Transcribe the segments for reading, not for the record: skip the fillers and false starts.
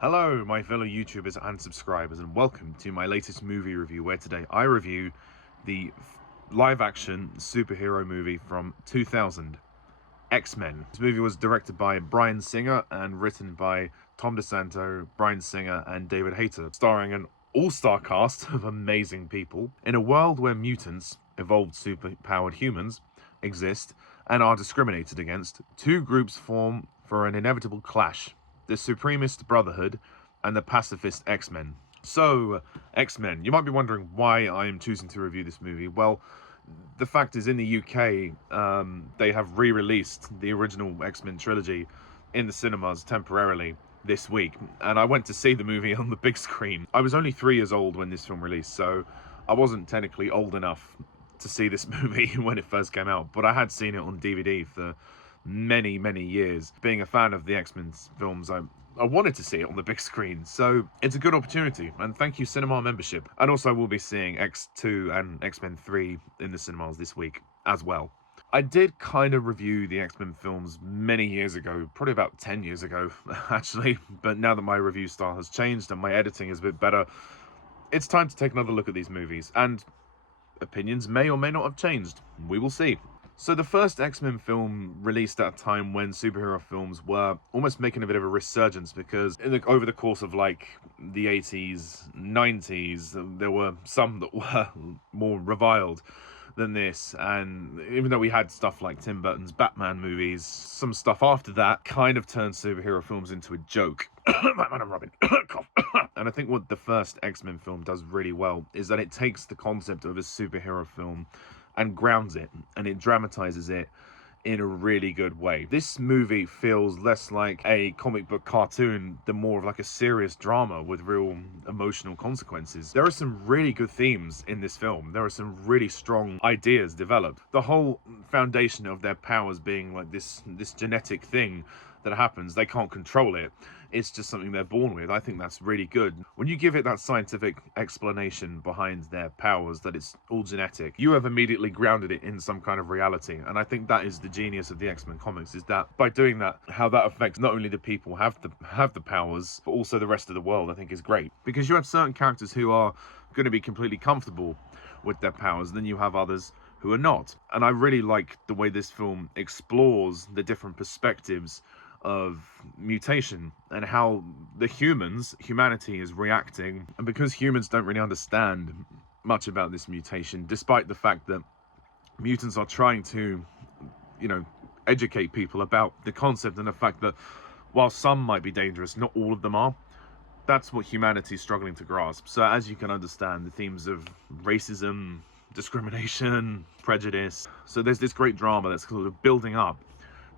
Hello, my fellow YouTubers and subscribers, and welcome to my latest movie review, where today I review the live-action superhero movie from 2000, X-Men. This movie was directed by Bryan Singer and written by Tom DeSanto, Bryan Singer, and David Hayter, starring an all-star cast of amazing people. In a world where mutants, evolved superpowered humans, exist and are discriminated against, two groups form for an inevitable clash: the Supremacist Brotherhood and the Pacifist X-Men. So, X-Men. You might be wondering why I am choosing to review this movie. Well, the fact is, in the UK, they have re-released the original X-Men trilogy in the cinemas temporarily this week, and I went to see the movie on the big screen. I was only 3 years old when this film released, so I wasn't technically old enough to see this movie when it first came out, but I had seen it on DVD for many years. Being a fan of the X-Men films, I wanted to see it on the big screen, so it's a good opportunity, and thank you cinema membership. And also we'll be seeing X2 and X-Men 3 in the cinemas this week as well. I did kind of review the X-Men films many years ago, probably about 10 years ago actually, but now that my review style has changed and my editing is a bit better, it's time to take another look at these movies, and opinions may or may not have changed. We will see. So the first X-Men film released at a time when superhero films were almost making a bit of a resurgence, because over the course of like the 80s, 90s, there were some that were more reviled than this, and even though we had stuff like Tim Burton's Batman movies, some stuff after that kind of turned superhero films into a joke. Batman and Robin. And I think what the first X-Men film does really well is that it takes the concept of a superhero film and grounds it, and it dramatizes it in a really good way. This movie feels less like a comic book cartoon than more of like a serious drama with real emotional consequences. There are some really good themes in this film. There are some really strong ideas developed. The whole foundation of their powers being like this genetic thing that happens, they can't control it, it's just something they're born with. I think that's really good. When you give it that scientific explanation behind their powers, that it's all genetic, you have immediately grounded it in some kind of reality. And I think that is the genius of the X-Men comics, is that by doing that, how that affects not only the people who have the powers, but also the rest of the world, I think is great. Because you have certain characters who are going to be completely comfortable with their powers, and then you have others who are not. And I really like the way this film explores the different perspectives of mutation and how humanity is reacting. And because humans don't really understand much about this mutation, despite the fact that mutants are trying to, educate people about the concept and the fact that while some might be dangerous, not all of them are. That's what humanity is struggling to grasp. So as you can understand, the themes of racism, discrimination, prejudice. So there's this great drama that's sort of building up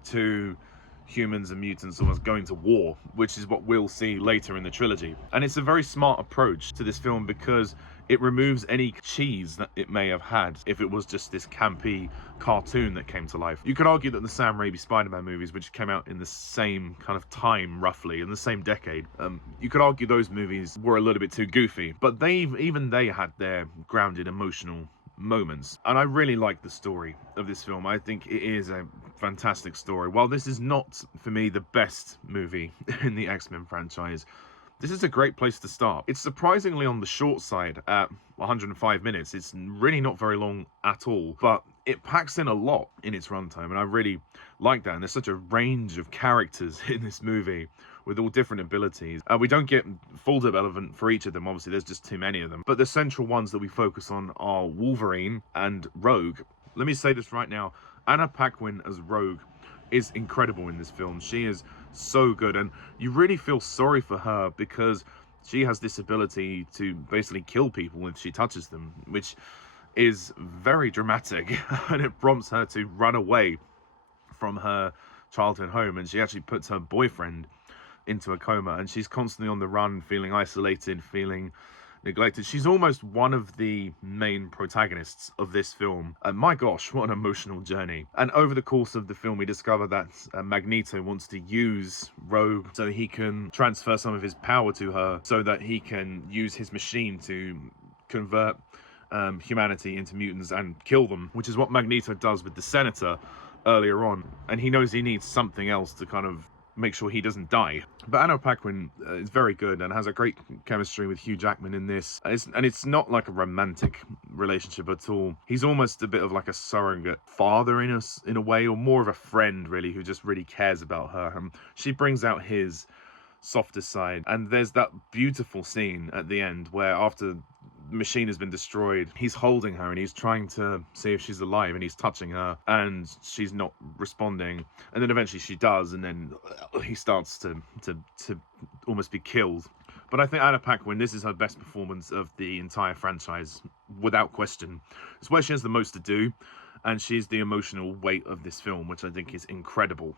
to humans and mutants almost going to war, which is what we'll see later in the trilogy. And it's a very smart approach to this film because it removes any cheese that it may have had if it was just this campy cartoon that came to life. You could argue that the Sam Raimi Spider-Man movies, which came out in the same kind of time, roughly, in the same decade, you could argue those movies were a little bit too goofy, but even they had their grounded emotional moments. And I really like the story of this film. I think it is a fantastic story. While this is not, for me, the best movie in the X-Men franchise, this is a great place to start. It's surprisingly on the short side at 105 minutes. It's really not very long at all, but it packs in a lot in its runtime, and I really like that. And there's such a range of characters in this movie with all different abilities. We don't get full development for each of them, obviously, there's just too many of them. But the central ones that we focus on are Wolverine and Rogue. Let me say this right now, Anna Paquin as Rogue is incredible in this film. She is so good, and you really feel sorry for her because she has this ability to basically kill people if she touches them, which is very dramatic, and it prompts her to run away from her childhood home, and she actually puts her boyfriend into a coma, and she's constantly on the run, feeling isolated, feeling neglected. She's almost one of the main protagonists of this film, and my gosh, what an emotional journey. And over the course of the film, we discover that Magneto wants to use Rogue so that he can transfer some of his power to her, so that he can use his machine to convert humanity into mutants and kill them, which is what Magneto does with the Senator earlier on. And he knows he needs something else to kind of make sure he doesn't die. But Anna Paquin is very good and has a great chemistry with Hugh Jackman in this. And it's not like a romantic relationship at all. He's almost a bit of like a surrogate father in a way, or more of a friend really, who just really cares about her. She brings out his softer side. And there's that beautiful scene at the end where, after the machine has been destroyed, he's holding her and he's trying to see if she's alive, and he's touching her and she's not responding, and then eventually she does, and then he starts to almost be killed. But I think Anna Paquin, this is her best performance of the entire franchise, without question. It's where she has the most to do, and she's the emotional weight of this film, which I think is incredible.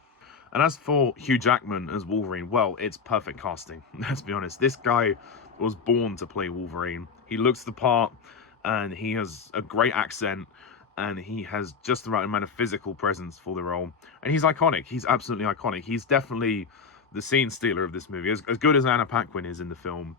And as for Hugh Jackman as Wolverine, well, it's perfect casting. Let's be honest. This guy was born to play Wolverine. He looks the part, and he has a great accent, and he has just the right amount of physical presence for the role. And he's iconic. He's absolutely iconic. He's definitely the scene stealer of this movie. As good as Anna Paquin is in the film,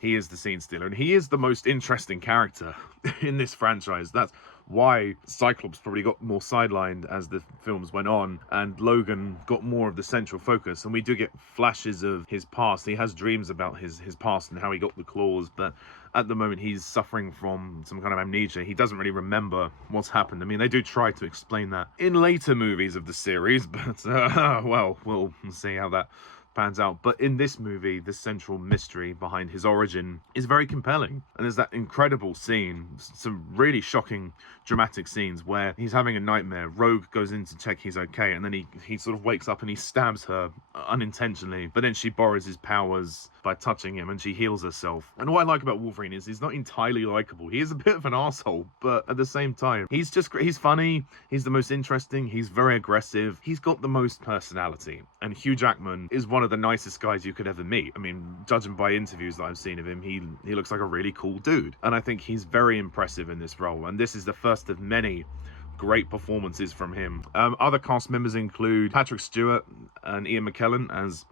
he is the scene stealer. And he is the most interesting character in this franchise. That's why Cyclops probably got more sidelined as the films went on, and Logan got more of the central focus. And we do get flashes of his past. He has dreams about his past and how he got the claws, but at the moment he's suffering from some kind of amnesia. He doesn't really remember what's happened. I mean, they do try to explain that in later movies of the series, but well, we'll see how that pans out. But in this movie, the central mystery behind his origin is very compelling. And there's that incredible scene, some really shocking, dramatic scenes where he's having a nightmare. Rogue goes in to check he's okay, and then he sort of wakes up and he stabs her unintentionally. But then she borrows his powers by touching him, and she heals herself. And what I like about Wolverine is he's not entirely likable. He is a bit of an asshole, but at the same time, he's funny. He's the most interesting. He's very aggressive. He's got the most personality. And Hugh Jackman is one of the nicest guys you could ever meet. I mean, judging by interviews that I've seen of him, he looks like a really cool dude. And I think he's very impressive in this role. And this is the first of many great performances from him. Other cast members include Patrick Stewart and Ian McKellan as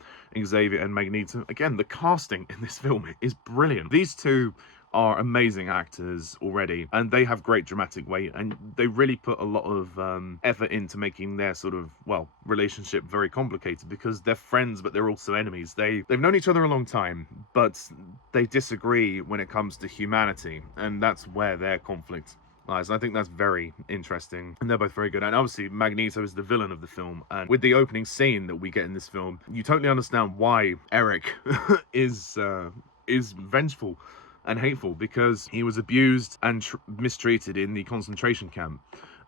Xavier and Magneto. Again, the casting in this film is brilliant. These two are amazing actors already, and they have great dramatic weight, and they really put a lot of effort into making their sort of, well, relationship very complicated, because they're friends but they're also enemies. They've known each other a long time, but they disagree when it comes to humanity, and that's where their conflict lies. I think that's very interesting, and they're both very good. And obviously Magneto is the villain of the film, and with the opening scene that we get in this film, you totally understand why Eric is vengeful and hateful, because he was abused and mistreated in the concentration camp.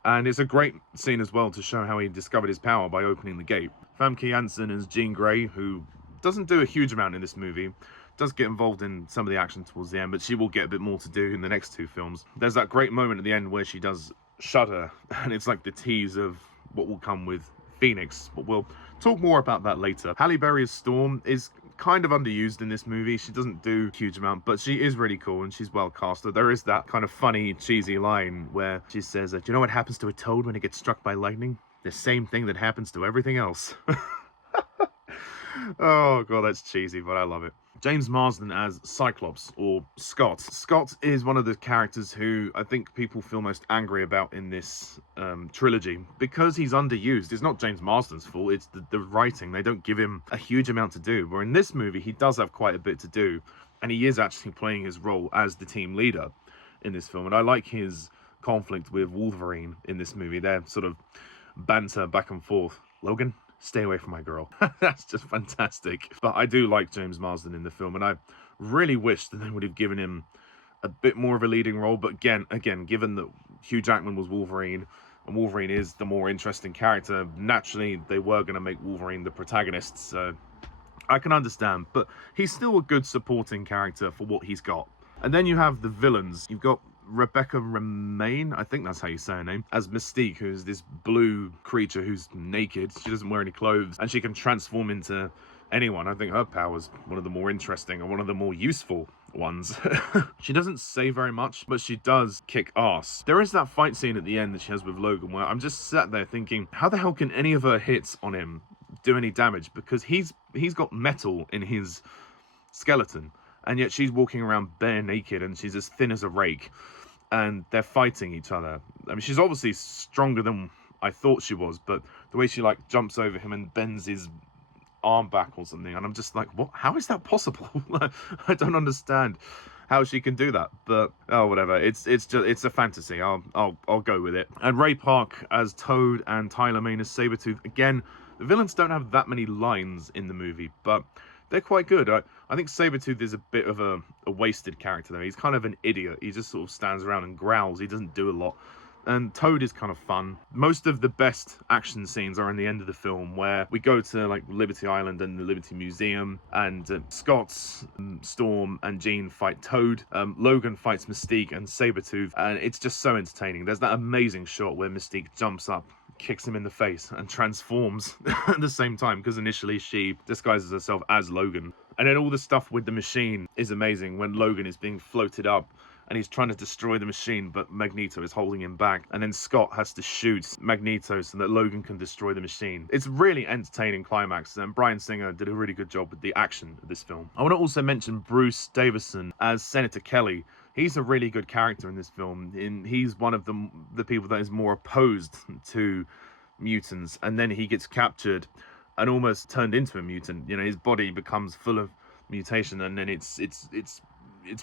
And it's a great scene as well to show how he discovered his power by opening the gate. Famke Janssen as Jean Grey, who doesn't do a huge amount in this movie, does get involved in some of the action towards the end, but she will get a bit more to do in the next two films. There's that great moment at the end where she does shudder, and it's like the tease of what will come with Phoenix, but we'll talk more about that later. Halle Berry as Storm is kind of underused in this movie. She doesn't do a huge amount, but she is really cool and she's well casted. There is that kind of funny, cheesy line where she says, do you know what happens to a toad when it gets struck by lightning? The same thing that happens to everything else. Oh god, that's cheesy, but I love it. James Marsden as Cyclops, or Scott. Scott is one of the characters who I think people feel most angry about in this trilogy, because he's underused. It's not James Marsden's fault, it's the writing. They don't give him a huge amount to do, where in this movie he does have quite a bit to do, and he is actually playing his role as the team leader in this film. And I like his conflict with Wolverine in this movie. Their sort of banter back and forth. Logan, stay away from my girl. That's just fantastic. But I do like James Marsden in the film, and I really wish that they would have given him a bit more of a leading role. But again, given that Hugh Jackman was Wolverine, and Wolverine is the more interesting character, naturally they were going to make Wolverine the protagonist, so I can understand. But he's still a good supporting character for what he's got. And then you have the villains. You've got Rebecca Romijn, I think that's how you say her name, as Mystique, who's this blue creature who's naked. She doesn't wear any clothes, and she can transform into anyone. I think her power's one of the more interesting and one of the more useful ones. She doesn't say very much, but she does kick ass. There is that fight scene at the end that she has with Logan where I'm just sat there thinking, how the hell can any of her hits on him do any damage? Because he's got metal in his skeleton, and yet she's walking around bare naked and she's as thin as a rake, and they're fighting each other. I mean, she's obviously stronger than I thought she was, but the way she like jumps over him and bends his arm back or something, and I'm just like, what? How is that possible? I don't understand how she can do that, but oh, whatever. It's a fantasy. I'll go with it. And Ray Park as Toad and Tyler Mane as Sabretooth. Again, the villains don't have that many lines in the movie, but they're quite good. I think Sabretooth is a bit of a wasted character though. He's kind of an idiot. He just sort of stands around and growls. He doesn't do a lot. And Toad is kind of fun. Most of the best action scenes are in the end of the film, where we go to like Liberty Island and the Liberty Museum, and Scott, Storm and Jean fight Toad. Logan fights Mystique and Sabretooth, and it's just so entertaining. There's that amazing shot where Mystique jumps up, kicks him in the face, and transforms at the same time, because initially she disguises herself as Logan. And then all the stuff with the machine is amazing, when Logan is being floated up and he's trying to destroy the machine, but Magneto is holding him back. And then Scott has to shoot Magneto so that Logan can destroy the machine. It's really entertaining climax, and Bryan Singer did a really good job with the action of this film. I want to also mention Bruce Davison as Senator Kelly. He's a really good character in this film. He's one of the people that is more opposed to mutants, and then he gets captured and almost turned into a mutant. You know, his body becomes full of mutation, and then it's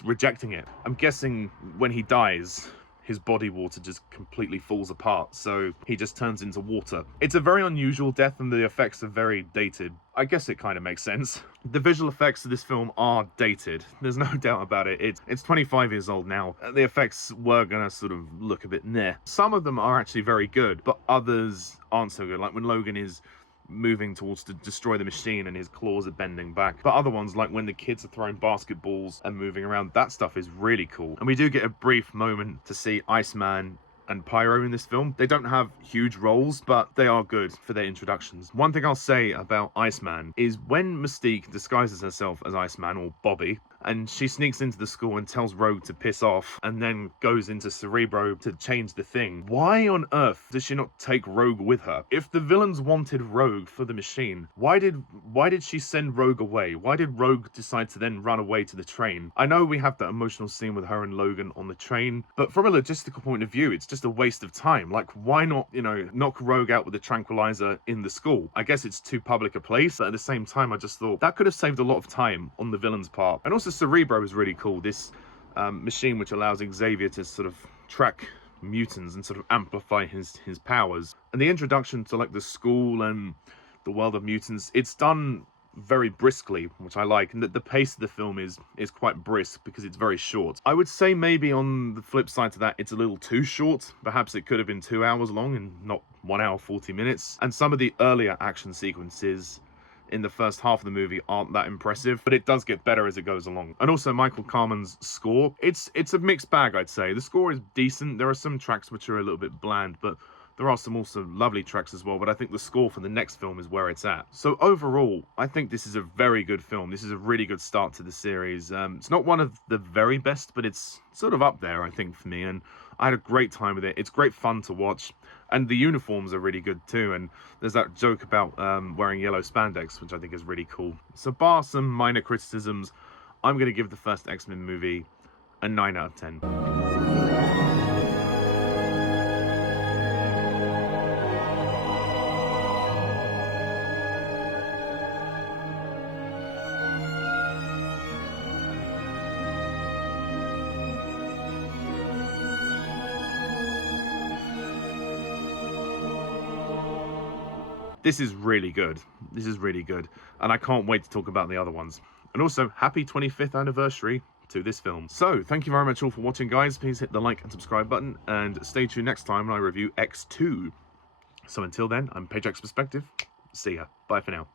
rejecting it. I'm guessing when he dies, his body water just completely falls apart, so he just turns into water. It's a very unusual death, and the effects are very dated. I guess it kind of makes sense. The visual effects of this film are dated. There's no doubt about it. It's 25 years old now. The effects were gonna sort of look a bit meh. Some of them are actually very good, but others aren't so good. Like when Logan is moving towards to destroy the machine and his claws are bending back. But other ones, like when the kids are throwing basketballs and moving around, that stuff is really cool. And we do get a brief moment to see Iceman and Pyro in this film. They don't have huge roles, but they are good for their introductions. One thing I'll say about Iceman is when Mystique disguises herself as Iceman, or Bobby, and she sneaks into the school and tells Rogue to piss off, and then goes into Cerebro to change the thing. Why on earth does she not take Rogue with her? If the villains wanted Rogue for the machine, why did she send Rogue away? Why did Rogue decide to then run away to the train? I know we have that emotional scene with her and Logan on the train, but from a logistical point of view, it's just a waste of time. Like, why not, you know, knock Rogue out with a tranquilizer in the school? I guess it's too public a place, but at the same time, I just thought that could have saved a lot of time on the villain's part. And also Cerebro is really cool. This machine which allows Xavier to sort of track mutants and sort of amplify his powers. And the introduction to like the school and the world of mutants, it's done very briskly, which I like, and that the pace of the film is quite brisk because it's very short. I would say maybe on the flip side to that, it's a little too short. Perhaps it could have been 2 hours long and not 1 hour 40 minutes. And some of the earlier action sequences in the first half of the movie aren't that impressive, but it does get better as it goes along. And also Michael Kamen's score, it's a mixed bag, I'd say. The score is decent. There are some tracks which are a little bit bland, but there are some also lovely tracks as well, but I think the score for the next film is where it's at. So overall, I think this is a very good film. This is a really good start to the series. It's not one of the very best, but it's sort of up there, I think, for me, and I had a great time with it. It's great fun to watch, and the uniforms are really good too, and there's that joke about wearing yellow spandex, which I think is really cool. So bar some minor criticisms, I'm going to give the first X-Men movie a 9 out of 10. This is really good. This is really good. And I can't wait to talk about the other ones. And also, happy 25th anniversary to this film. So, thank you very much all for watching, guys. Please hit the like and subscribe button. And stay tuned next time when I review X2. So until then, I'm Pajak's Perspective. See ya. Bye for now.